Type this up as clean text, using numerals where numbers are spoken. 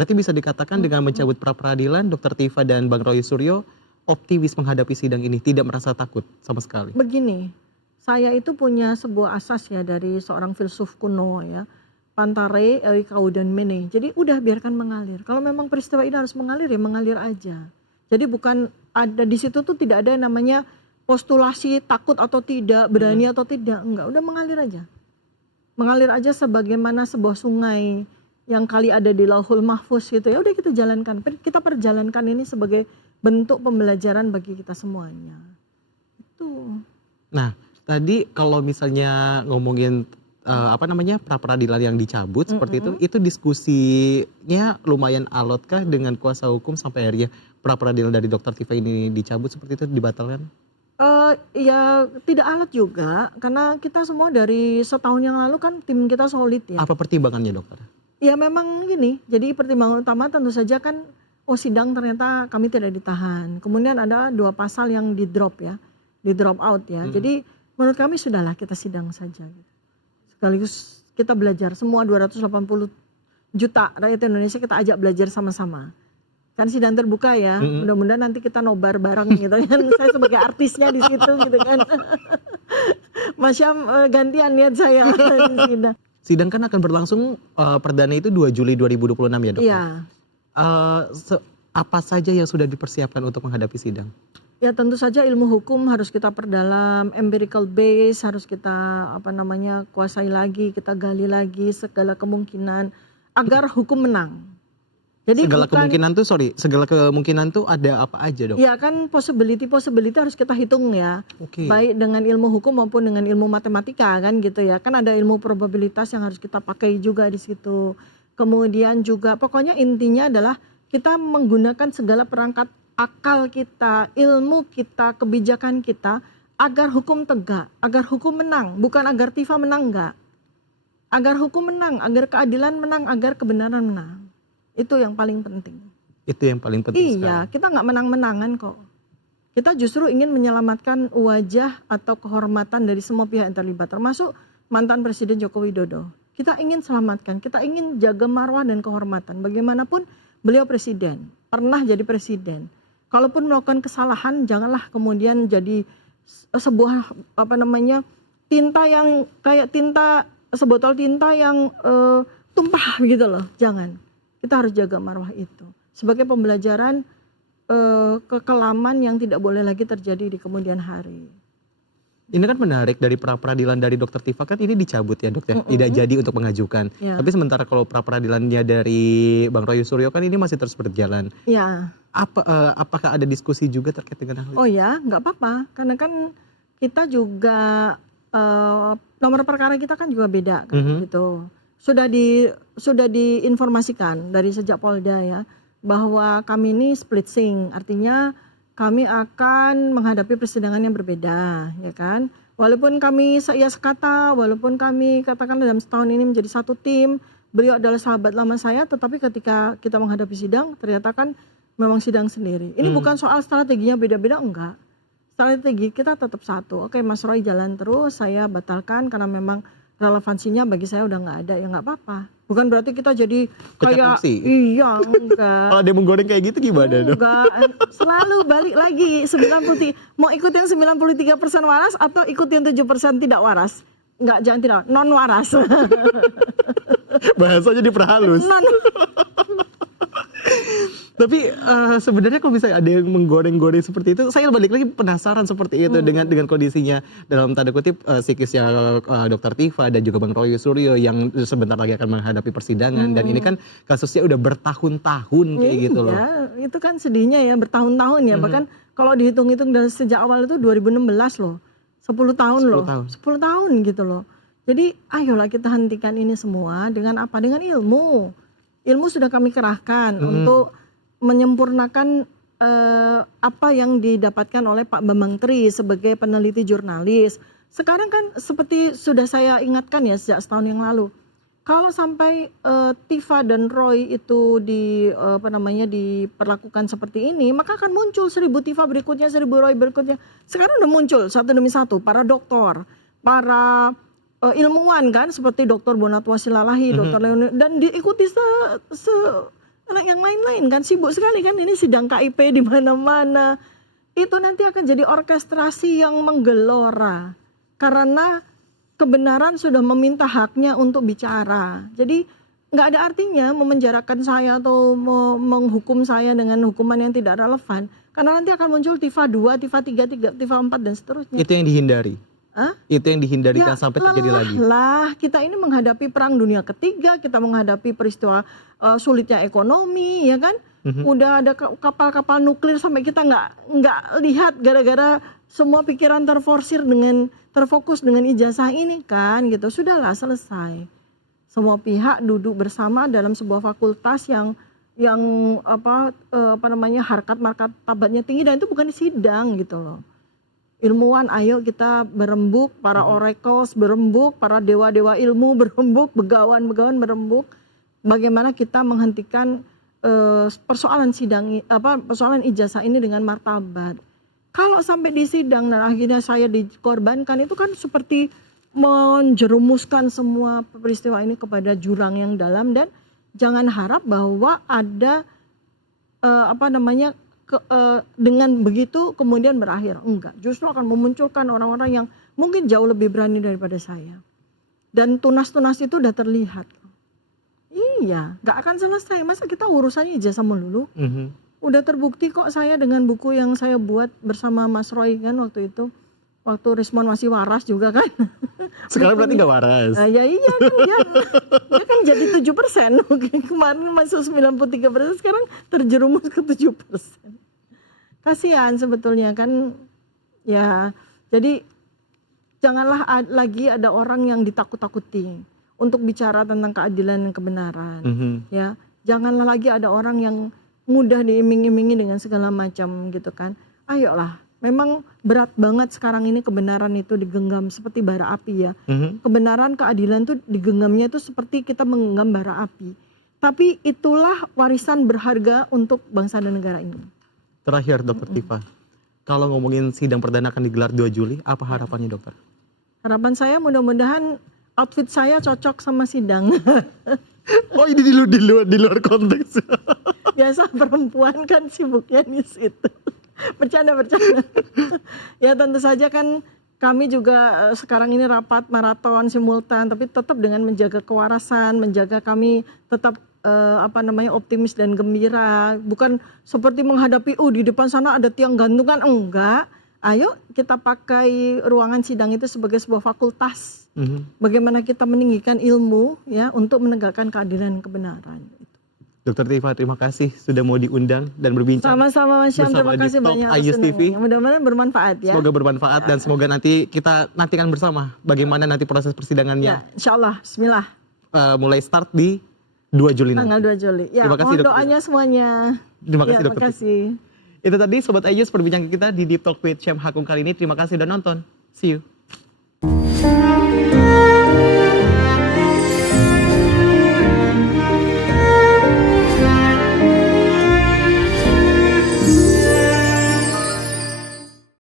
Berarti bisa dikatakan dengan mencabut pra peradilan, Dr. Tifa dan Bang Roy Suryo optimis menghadapi sidang ini, tidak merasa takut sama sekali. Begini, saya itu punya sebuah asas ya dari seorang filsuf kuno ya, Pantare Kauden Mene. Jadi udah biarkan mengalir. Kalau memang peristiwa ini harus mengalir ya mengalir aja. Jadi bukan ada di situ tuh tidak ada yang namanya postulasi takut atau tidak, berani atau tidak, enggak, udah mengalir aja. Mengalir aja sebagaimana sebuah sungai yang kali ada di Lauhul Mahfuz gitu ya, udah kita jalankan. Kita perjalankan ini sebagai bentuk pembelajaran bagi kita semuanya. Itu. Nah, tadi kalau misalnya ngomongin pra peradilan yang dicabut seperti itu diskusinya lumayan alot kah dengan kuasa hukum sampai akhirnya pra peradilan dari Dr. Tifa ini dicabut seperti itu, dibatalkan? Ya tidak alot juga, karena kita semua dari setahun yang lalu kan tim kita solid ya. Apa pertimbangannya, dokter? Ya memang gini, jadi pertimbangan utama tentu saja kan, sidang ternyata kami tidak ditahan. Kemudian ada 2 pasal yang di drop ya, di drop out ya. Jadi menurut kami sudahlah kita sidang saja. Sekaligus kita belajar, semua 280 juta rakyat Indonesia kita ajak belajar sama-sama. Kan sidang terbuka ya, mudah-mudahan nanti kita nobar bareng gitu kan. Saya sebagai artisnya di situ gitu kan. Mas Syam gantian niat saya di sidang. Sidang kan akan berlangsung perdana itu 2 Juli 2026 ya, dokter? Iya. Apa saja yang sudah dipersiapkan untuk menghadapi sidang? Ya tentu saja ilmu hukum harus kita perdalam, empirical base harus kita kuasai lagi, kita gali lagi segala kemungkinan agar hukum menang. Jadi segala kemungkinan tuh ada apa aja, dok? Ya kan possibility harus kita hitung ya. Baik dengan ilmu hukum maupun dengan ilmu matematika kan gitu ya. Kan ada ilmu probabilitas yang harus kita pakai juga di situ. Kemudian juga pokoknya intinya adalah kita menggunakan segala perangkat akal kita, ilmu kita, kebijakan kita agar hukum tegak, agar hukum menang, bukan agar Tifa menang enggak. Agar hukum menang, agar keadilan menang, agar kebenaran menang. Itu yang paling penting. Itu yang paling penting. Iya, kita nggak menang-menangan kok. Kita justru ingin menyelamatkan wajah atau kehormatan dari semua pihak yang terlibat, termasuk mantan Presiden Joko Widodo. Kita ingin selamatkan, kita ingin jaga marwah dan kehormatan. Bagaimanapun beliau presiden, pernah jadi presiden. Kalaupun melakukan kesalahan, janganlah kemudian jadi sebuah tinta yang kayak sebotol tinta yang tumpah gitu loh. Jangan. Kita harus jaga marwah itu sebagai pembelajaran kekelaman yang tidak boleh lagi terjadi di kemudian hari. Ini kan menarik, dari pra peradilan dari Dr. Tifa kan ini dicabut ya, dok ya, tidak jadi untuk mengajukan. Tapi sementara kalau pra peradilannya dari Bang Roy Suryo kan ini masih terus berjalan. Ya. Apakah ada diskusi juga terkait dengan hal itu? Oh ya, nggak apa-apa, karena kan kita juga nomor perkara kita kan juga beda kan gitu. Sudah diinformasikan dari sejak Polda ya, bahwa kami ini split sync, artinya kami akan menghadapi persidangan yang berbeda, ya kan. Walaupun kami sekata, walaupun kami katakan dalam setahun ini menjadi satu tim, beliau adalah sahabat lama saya, tetapi ketika kita menghadapi sidang, ternyata kan memang sidang sendiri. Ini bukan soal strateginya beda-beda, enggak. Strategi kita tetap satu. Oke, Mas Roy jalan terus, saya batalkan karena memang relevansinya bagi saya udah nggak ada, ya nggak apa-apa. Bukan berarti kita jadi kayak iya, enggak. Kalau dia menggoreng kayak gitu gimana, dok? Enggak, selalu balik lagi 90, mau ikut yang 93% waras atau ikut yang 7% tidak waras? Enggak, jangan tidak, non waras. Bahasanya diperhalus. Tapi sebenarnya kalau misalnya ada yang menggoreng-goreng seperti itu, saya balik lagi penasaran seperti itu dengan kondisinya dalam tanda kutip psikisnya Dr. Tifa dan juga Bang Roy Suryo yang sebentar lagi akan menghadapi persidangan dan ini kan kasusnya udah bertahun-tahun kayak gitu loh. Ya, itu kan sedihnya ya bertahun-tahun ya, bahkan kalau dihitung-hitung dari sejak awal itu 2016 loh. 10 tahun loh. 10 tahun gitu loh. Jadi ayolah kita hentikan ini semua dengan apa? Dengan ilmu. Ilmu sudah kami kerahkan untuk menyempurnakan apa yang didapatkan oleh Pak Bambang Tri sebagai peneliti jurnalis. Sekarang kan seperti sudah saya ingatkan ya sejak setahun yang lalu. Kalau sampai Tifa dan Roy itu diperlakukan seperti ini, maka akan muncul 1000 Tifa berikutnya, 1000 Roy berikutnya. Sekarang udah muncul satu demi satu para doktor, para ilmuwan kan seperti Dr. Bonatwa Silalahi, Dr. Leonid, dan diikuti anak yang lain-lain kan sibuk sekali kan, ini sidang KIP di mana-mana. Itu nanti akan jadi orkestrasi yang menggelora karena kebenaran sudah meminta haknya untuk bicara. Jadi nggak ada artinya memenjarakan saya atau menghukum saya dengan hukuman yang tidak relevan. Karena nanti akan muncul TIFA 2, TIFA 3, TIFA 4 dan seterusnya. Itu yang dihindari. Hah? Itu yang dihindari Ya, kan sampai terjadi lagi. lah kita ini menghadapi perang dunia ketiga, kita menghadapi peristiwa sulitnya ekonomi, ya kan? Udah ada kapal-kapal nuklir sampai kita nggak lihat gara-gara semua pikiran terfokus dengan ijazah ini kan, gitu. Sudahlah, selesai. Semua pihak duduk bersama dalam sebuah fakultas yang harkat martabatnya tinggi, dan itu bukan di sidang gitu loh. Ilmuwan, ayo kita berembuk, para oracles berembuk, para dewa-dewa ilmu berembuk, begawan-begawan berembuk, bagaimana kita menghentikan persoalan persoalan ijazah ini dengan martabat. Kalau sampai di sidang dan akhirnya saya dikorbankan, itu kan seperti menjerumuskan semua peristiwa ini kepada jurang yang dalam, dan jangan harap bahwa ada dengan begitu kemudian berakhir. Enggak, justru akan memunculkan orang-orang yang mungkin jauh lebih berani daripada saya. Dan tunas-tunas itu udah terlihat. Iya, gak akan selesai. Masa kita urusannya ijazah melulu? Udah terbukti kok saya dengan buku yang saya buat bersama Mas Roy kan waktu itu. Waktu Rismon masih waras juga kan. Sekarang berarti gak waras. Nah, ya iya kan, dia kan jadi 7%. Kemarin masuk 93%, sekarang terjerumus ke 7%. Kasihan sebetulnya kan, ya. Jadi janganlah lagi ada orang yang ditakut-takuti untuk bicara tentang keadilan dan kebenaran. Ya, janganlah lagi ada orang yang mudah diiming-imingi dengan segala macam gitu kan. Ayolah. Memang berat banget sekarang ini kebenaran itu digenggam seperti bara api ya. Kebenaran, keadilan itu digenggamnya itu seperti kita menggenggam bara api. Tapi itulah warisan berharga untuk bangsa dan negara ini. Terakhir Dokter Tifa, kalau ngomongin sidang perdana akan digelar 2 Juli, apa harapannya dokter? Harapan saya mudah-mudahan outfit saya cocok sama sidang. Oh ini di luar konteks. Biasa perempuan kan sibuknya di situ. Bercanda. Ya tentu saja kan kami juga sekarang ini rapat maraton simultan, tapi tetap dengan menjaga kewarasan, menjaga kami tetap optimis dan gembira. Bukan seperti menghadapi di depan sana ada tiang gantungan, enggak. Ayo kita pakai ruangan sidang itu sebagai sebuah fakultas. Bagaimana kita meninggikan ilmu ya untuk menegakkan keadilan dan kebenaran. Dokter Tifa, terima kasih sudah mau diundang dan berbincang. Sama-sama Mas Syam, terima kasih banyak. Ayus TV. Mudah-mudahan bermanfaat ya. Semoga bermanfaat dan semoga nanti kita nantikan bersama bagaimana nanti proses persidangannya. Ya, insyaallah, bismillah. Mulai start di 2 Juli nanti. Tanggal 2 Juli. Ya, terima kasih, mohon doanya semuanya. Terima kasih Dokter. Terima kasih. Itu tadi Sobat Ayus perbincangan kita di Deep Talk with Syam Hakung kali ini. Terima kasih sudah nonton. See you.